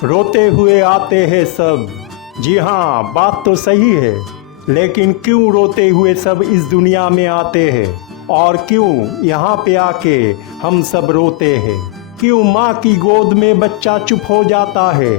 रोते हुए आते हैं सब। जी हाँ, बात तो सही है, लेकिन क्यों रोते हुए सब इस दुनिया में आते हैं और क्यों यहाँ पे आके हम सब रोते हैं? क्यों माँ की गोद में बच्चा चुप हो जाता है?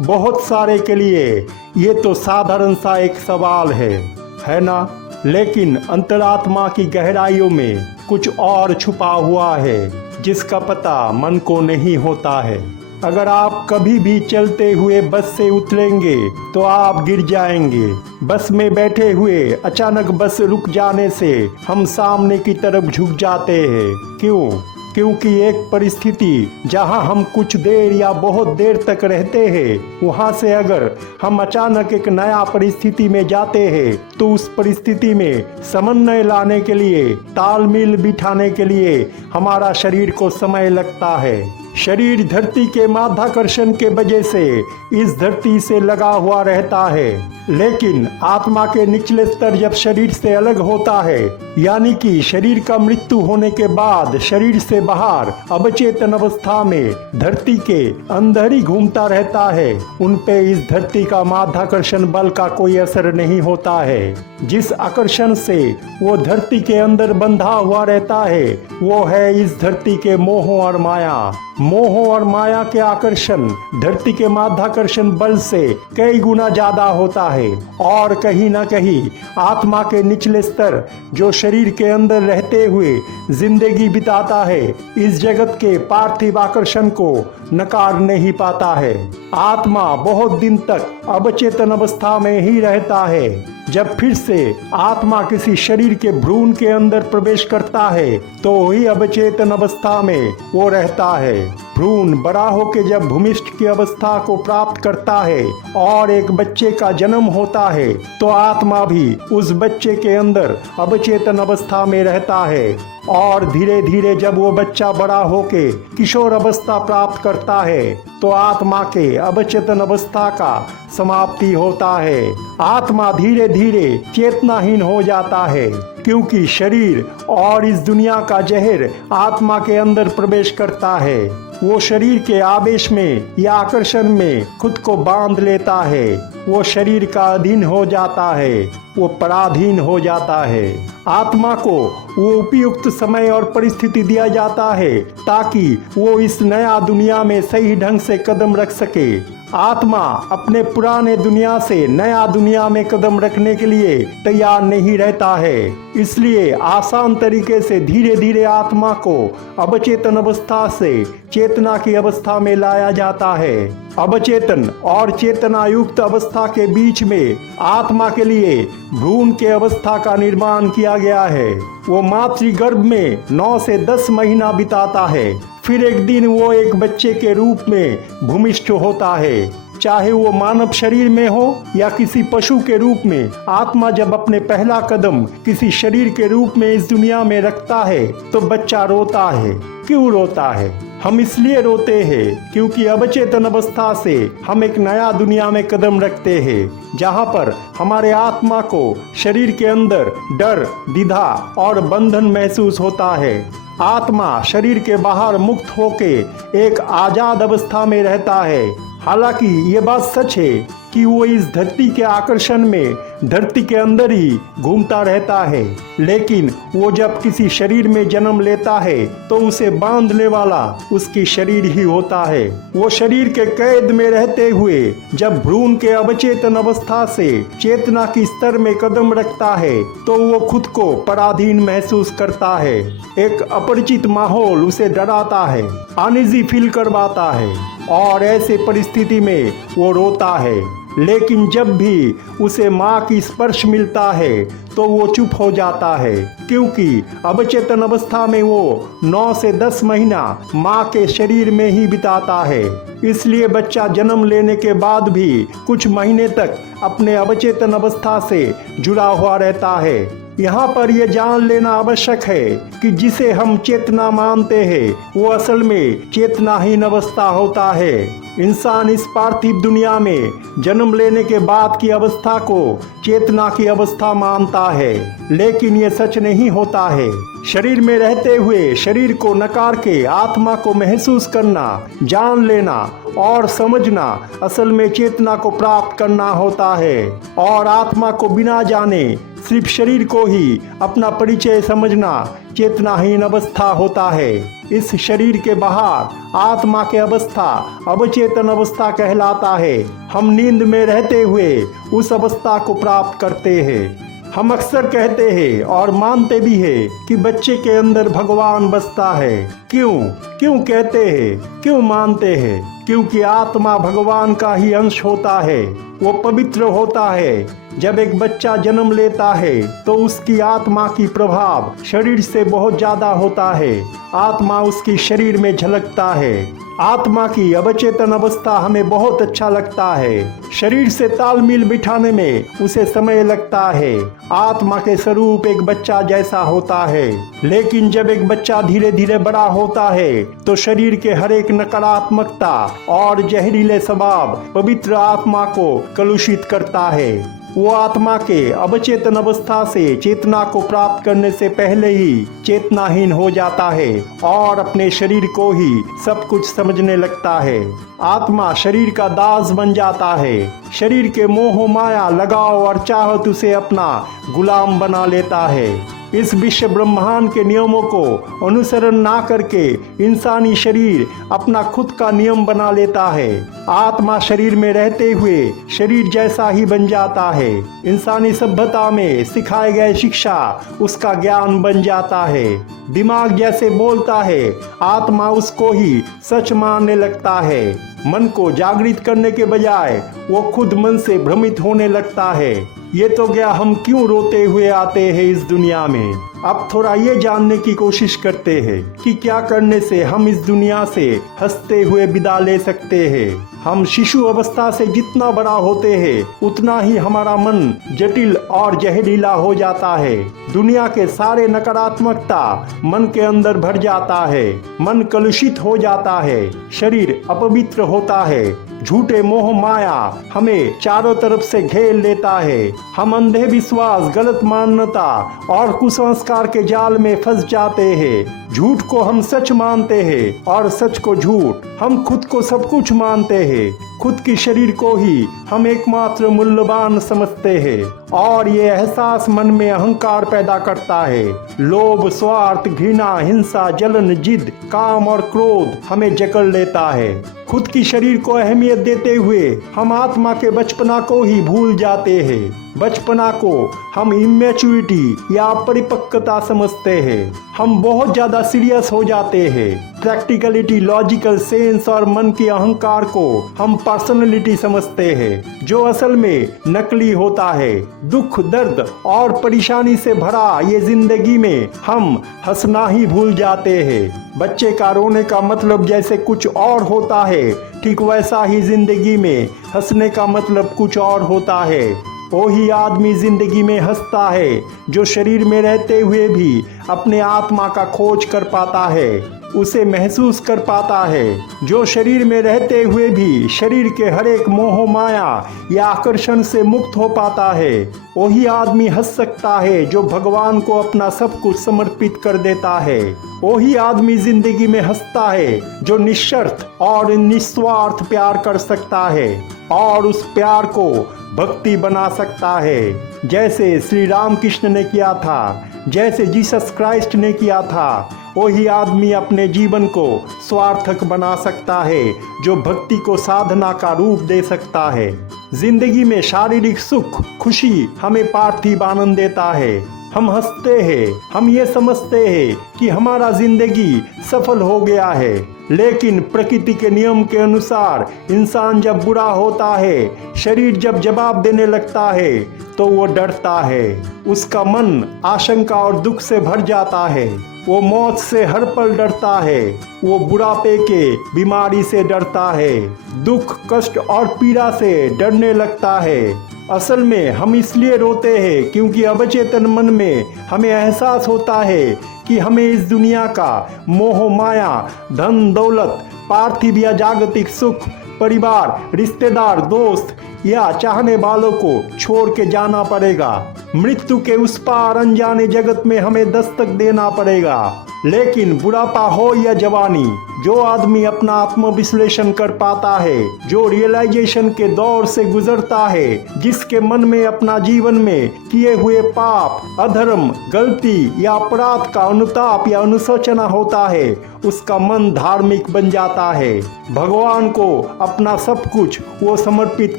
बहुत सारे के लिए ये तो साधारण सा एक सवाल है ना? लेकिन अंतरात्मा की गहराइयों में कुछ और छुपा हुआ है जिसका पता मन को नहीं होता है। अगर आप कभी भी चलते हुए बस से उतरेंगे तो आप गिर जाएंगे। बस में बैठे हुए अचानक बस रुक जाने से हम सामने की तरफ झुक जाते हैं। क्यों? क्योंकि एक परिस्थिति जहां हम कुछ देर या बहुत देर तक रहते हैं, वहां से अगर हम अचानक एक नया परिस्थिति में जाते हैं तो उस परिस्थिति में समन्वय लाने के लिए, तालमेल बिठाने के लिए हमारा शरीर को समय लगता है। शरीर धरती के माध्याकर्षण के वजह से इस धरती से लगा हुआ रहता है, लेकिन आत्मा के निचले स्तर जब शरीर से अलग होता है, यानी कि शरीर का मृत्यु होने के बाद शरीर से बाहर अवचेतन अवस्था में धरती के अंदर ही घूमता रहता है, उन पे इस धरती का माध्याकर्षण बल का कोई असर नहीं होता है। जिस आकर्षण से वो धरती के अंदर बंधा हुआ रहता है वो है इस धरती के मोह और माया। मोह और माया के आकर्षण धरती के माध्याकर्षण बल से कई गुना ज्यादा होता है, और कहीं ना कहीं आत्मा के निचले स्तर जो शरीर के अंदर रहते हुए जिंदगी बिताता है, इस जगत के पार्थिव आकर्षण को नकार नहीं पाता है। आत्मा बहुत दिन तक अवचेतन अवस्था में ही रहता है। जब फिर से आत्मा किसी शरीर के भ्रूण के अंदर प्रवेश करता है तो वही अवचेतन अवस्था में वो रहता है। भ्रूण बड़ा होकर जब भूमिष्ठ की अवस्था को प्राप्त करता है और एक बच्चे का जन्म होता है तो आत्मा भी उस बच्चे के अंदर अवचेतन अवस्था में रहता है, और धीरे धीरे जब वो बच्चा बड़ा होके किशोर अवस्था प्राप्त करता है तो आत्मा के अवचेतन अवस्था का समाप्ति होता है। आत्मा धीरे धीरे चेतनाहीन हो जाता है, क्योंकि शरीर और इस दुनिया का जहर आत्मा के अंदर प्रवेश करता है। वो शरीर के आवेश में या आकर्षण में खुद को बांध लेता है, वो शरीर का अधीन हो जाता है, वो पराधीन हो जाता है। आत्मा को वो उपयुक्त समय और परिस्थिति दिया जाता है ताकि वो इस नया दुनिया में सही ढंग से कदम रख सके। आत्मा अपने पुराने दुनिया से नया दुनिया में कदम रखने के लिए तैयार नहीं रहता है, इसलिए आसान तरीके से धीरे धीरे आत्मा को अवचेतन अवस्था से चेतना की अवस्था में लाया जाता है। अवचेतन और चेतना युक्त अवस्था के बीच में आत्मा के लिए भ्रूण के अवस्था का निर्माण किया गया है। वो मातृगर्भ में 9 से 10 महीना बिताता है, फिर एक दिन वो एक बच्चे के रूप में भूमिष्ठ होता है। चाहे वो मानव शरीर में हो या किसी पशु के रूप में, आत्मा जब अपने पहला कदम किसी शरीर के रूप में इस दुनिया में रखता है तो बच्चा रोता है। क्यों रोता है? हम इसलिए रोते हैं क्योंकि अवचेतन अवस्था से हम एक नया दुनिया में कदम रखते हैं, जहां पर हमारे आत्मा को शरीर के अंदर डर, द्विधा और बंधन महसूस होता है। आत्मा शरीर के बाहर मुक्त होके एक आजाद अवस्था में रहता है। हालांकि ये बात सच है कि वो इस धरती के आकर्षण में धरती के अंदर ही घूमता रहता है, लेकिन वो जब किसी शरीर में जन्म लेता है तो उसे बांधने वाला उसकी शरीर ही होता है। वो शरीर के कैद में रहते हुए जब भ्रूण के अवचेतन अवस्था से चेतना की स्तर में कदम रखता है तो वो खुद को पराधीन महसूस करता है। एक अपरिचित माहौल उसे डराता है, अनईजी फील करवाता है, और ऐसे परिस्थिति में वो रोता है। लेकिन जब भी उसे माँ की स्पर्श मिलता है तो वो चुप हो जाता है, क्योंकि अवचेतन अवस्था में वो 9 से 10 महीना माँ के शरीर में ही बिताता है। इसलिए बच्चा जन्म लेने के बाद भी कुछ महीने तक अपने अवचेतन अवस्था से जुड़ा हुआ रहता है। यहाँ पर यह जान लेना आवश्यक है कि जिसे हम चेतना मानते हैं वो असल में चेतनाहीन अवस्था होता है। इंसान इस पार्थिव दुनिया में जन्म लेने के बाद की अवस्था को चेतना की अवस्था मानता है, लेकिन ये सच नहीं होता है। शरीर में रहते हुए शरीर को नकार के आत्मा को महसूस करना, जान लेना और समझना असल में चेतना को प्राप्त करना होता है। और आत्मा को बिना जाने सिर्फ शरीर को ही अपना परिचय समझना चेतनाहीन अवस्था है। इस शरीर के बाहर आत्मा के अवस्था अवचेतन अवस्था कहलाता है। हम नींद में रहते हुए उस अवस्था को प्राप्त करते हैं। हम अक्सर कहते हैं और मानते भी हैं कि बच्चे के अंदर भगवान बसता है। क्यों कहते हैं, क्यों मानते हैं? क्योंकि आत्मा भगवान का ही अंश होता है, वो पवित्र होता है। जब एक बच्चा जन्म लेता है तो उसकी आत्मा की प्रभाव शरीर से बहुत ज्यादा होता है। आत्मा उसकी शरीर में झलकता है। आत्मा की अवचेतन अवस्था हमें बहुत अच्छा लगता है। शरीर से तालमेल बिठाने में उसे समय लगता है। आत्मा के स्वरूप एक बच्चा जैसा होता है, लेकिन जब एक बच्चा धीरे धीरे बड़ा होता है तो शरीर के हर एक नकारात्मकता और जहरीले स्वभाव पवित्र आत्मा को कलुषित करता है। वो आत्मा के अवचेतन अवस्था से चेतना को प्राप्त करने से पहले ही चेतनाहीन हो जाता है और अपने शरीर को ही सब कुछ समझने लगता है। आत्मा शरीर का दास बन जाता है। शरीर के मोह माया लगाव और चाहत उसे अपना गुलाम बना लेता है। इस विश्व ब्रह्मांड के नियमों को अनुसरण ना करके इंसानी शरीर अपना खुद का नियम बना लेता है। आत्मा शरीर में रहते हुए शरीर जैसा ही बन जाता है। इंसानी सभ्यता में सिखाए गए शिक्षा उसका ज्ञान बन जाता है। दिमाग जैसे बोलता है आत्मा उसको ही सच मानने लगता है। मन को जागृत करने के बजाय वो खुद मन से भ्रमित होने लगता है। ये तो क्या हम क्यों रोते हुए आते हैं इस दुनिया में। अब थोड़ा ये जानने की कोशिश करते हैं कि क्या करने से हम इस दुनिया से हंसते हुए विदा ले सकते हैं। हम शिशु अवस्था से जितना बड़ा होते हैं उतना ही हमारा मन जटिल और जहरीला हो जाता है। दुनिया के सारे नकारात्मकता मन के अंदर भर जाता है। मन कलुषित हो जाता है। शरीर अपवित्र होता है। झूठे मोह माया हमें चारों तरफ से घेर लेता है। हम अंधे विश्वास, गलत मान्यता और कुसंस्कार के जाल में फंस जाते हैं। झूठ को हम सच मानते हैं और सच को झूठ। हम खुद को सब कुछ मानते हैं। खुद की शरीर को ही हम एकमात्र मूल्यवान समझते हैं और ये एहसास मन में अहंकार पैदा करता है। लोभ, स्वार्थ, घृणा, हिंसा, जलन, जिद, काम और क्रोध हमें जकड़ लेता है। खुद की शरीर को अहमियत देते हुए हम आत्मा के बचपना को ही भूल जाते हैं। बचपना को हम इमेच्योरिटी या परिपक्वता समझते हैं। हम बहुत ज्यादा सीरियस हो जाते हैं। प्रैक्टिकलिटी, लॉजिकल सेंस और मन के अहंकार को हम पर्सनैलिटी समझते हैं, जो असल में नकली होता है। दुख, दर्द और परेशानी से भरा ये जिंदगी में हम हंसना ही भूल जाते हैं। बच्चे का रोने का मतलब जैसे कुछ और होता है, ठीक वैसा ही जिंदगी में हंसने का मतलब कुछ और होता है। वही आदमी जिंदगी में हंसता है जो शरीर में रहते हुए भी अपने आत्मा का खोज कर पाता है, उसे महसूस कर पाता है। जो शरीर में रहते हुए भी शरीर के हर एक मोह माया या आकर्षण से मुक्त हो पाता है, वही आदमी हंस सकता है जो भगवान को अपना सब कुछ समर्पित कर देता है। वही आदमी जिंदगी में हंसता है जो निस्वार्थ और निस्वार्थ प्यार कर सकता है और उस प्यार को भक्ति बना सकता है, जैसे श्री रामकृष्ण ने किया था, जैसे जीसस क्राइस्ट ने किया था। वही आदमी अपने जीवन को स्वार्थक बना सकता है जो भक्ति को साधना का रूप दे सकता है। जिंदगी में शारीरिक सुख, खुशी हमें पार्थिव आनंद देता है। हम हंसते हैं, हम ये समझते हैं कि हमारा जिंदगी सफल हो गया है, लेकिन प्रकृति के नियम के अनुसार इंसान जब बुरा होता है, शरीर जब जवाब देने लगता है तो वो डरता है। उसका मन आशंका और दुख से भर जाता है। वो मौत से हर पल डरता है। वो बुढ़ापे के बीमारी से डरता है। दुख, कष्ट और पीड़ा से डरने लगता है। असल में हम इसलिए रोते हैं क्योंकि अवचेतन मन में हमें एहसास होता है कि हमें इस दुनिया का मोह माया, धन दौलत, पार्थिव या जागतिक सुख, परिवार, रिश्तेदार, दोस्त या चाहने वालों को छोड़ के जाना पड़ेगा। मृत्यु के उस पार अनजाने जगत में हमें दस्तक देना पड़ेगा। लेकिन बुढ़ापा हो या जवानी, जो आदमी अपना आत्मविश्लेषण कर पाता है, जो रियलाइजेशन के दौर से गुजरता है, जिसके मन में अपना जीवन में किए हुए पाप, अधर्म, गलती या अपराध का अनुताप या अनुशोचना होता है, उसका मन धार्मिक बन जाता है। भगवान को अपना सब कुछ वो समर्पित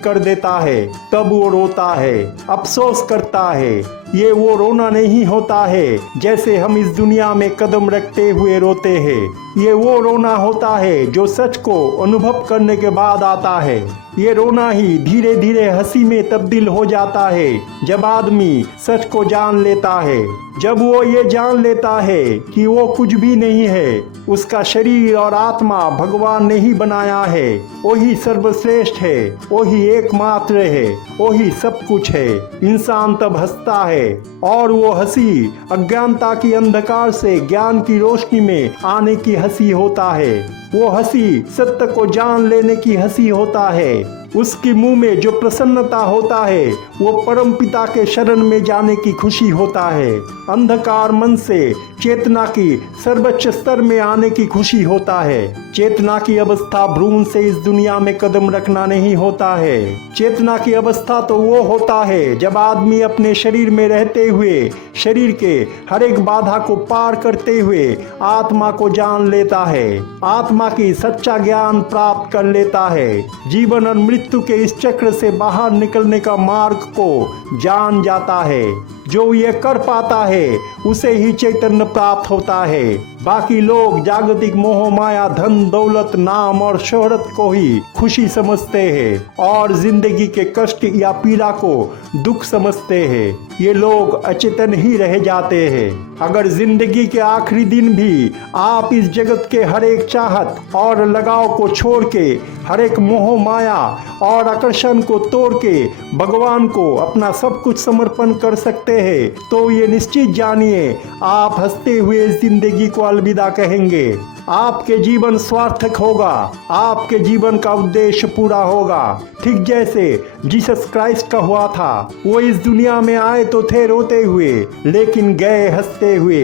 कर देता है, तब वो रोता है, अफसोस करता है। ये वो रोना नहीं होता है जैसे हम इस दुनिया में कदम रखते हुए रोते हैं। ये वो रोना होता है जो सच को अनुभव करने के बाद आता है। ये रोना ही धीरे धीरे हंसी में तब्दील हो जाता है जब आदमी सच को जान लेता है। जब वो ये जान लेता है कि वो कुछ भी नहीं है, उसका शरीर और आत्मा भगवान ने ही बनाया है, वही सर्वश्रेष्ठ है, वही एकमात्र है, वही सब कुछ है। इंसान तब हंसता है और वो हंसी अज्ञानता की अंधकार से ज्ञान की रोशनी में आने की हंसी होता है। वो हंसी सत्य को जान लेने की हंसी होता है। उसके मुंह में जो प्रसन्नता होता है वो परम पिता के शरण में जाने की खुशी होता है। अंधकार मन से चेतना की सर्वोच्च स्तर में आने की खुशी होता है। चेतना की अवस्था भ्रूण से इस दुनिया में कदम रखना नहीं होता है। चेतना की अवस्था तो वो होता है जब आदमी अपने शरीर में रहते हुए शरीर के हर एक बाधा को पार करते हुए आत्मा को जान लेता है, आत्मा की सच्चा ज्ञान प्राप्त कर लेता है, जीवन और मृत्यु के इस चक्र से बाहर निकलने का मार्ग को जान जाता है। जो ये कर पाता है उसे ही चैतन्य प्राप्त होता है। बाकी लोग जागतिक मोह माया, धन दौलत, नाम और शोहरत को ही खुशी समझते हैं और जिंदगी के कष्ट या पीड़ा को दुख समझते हैं। ये लोग अचेतन ही रह जाते हैं। अगर जिंदगी के आखिरी दिन भी आप इस जगत के हर एक चाहत और लगाव को छोड़ के, हर एक मोह माया और आकर्षण को तोड़ के भगवान को अपना सब कुछ समर्पण कर सकते हैं, तो ये निश्चित जानिए आप हंसते हुए जिंदगी को अलविदा कहेंगे। आपके जीवन सार्थक होगा, आपके जीवन का उद्देश्य पूरा होगा। ठीक जैसे जीसस क्राइस्ट का हुआ था, वो इस दुनिया में आए तो थे रोते हुए लेकिन गए हंसते हुए।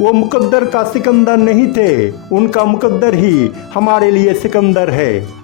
वो मुकद्दर का सिकंदर नहीं थे, उनका मुकद्दर ही हमारे लिए सिकंदर है।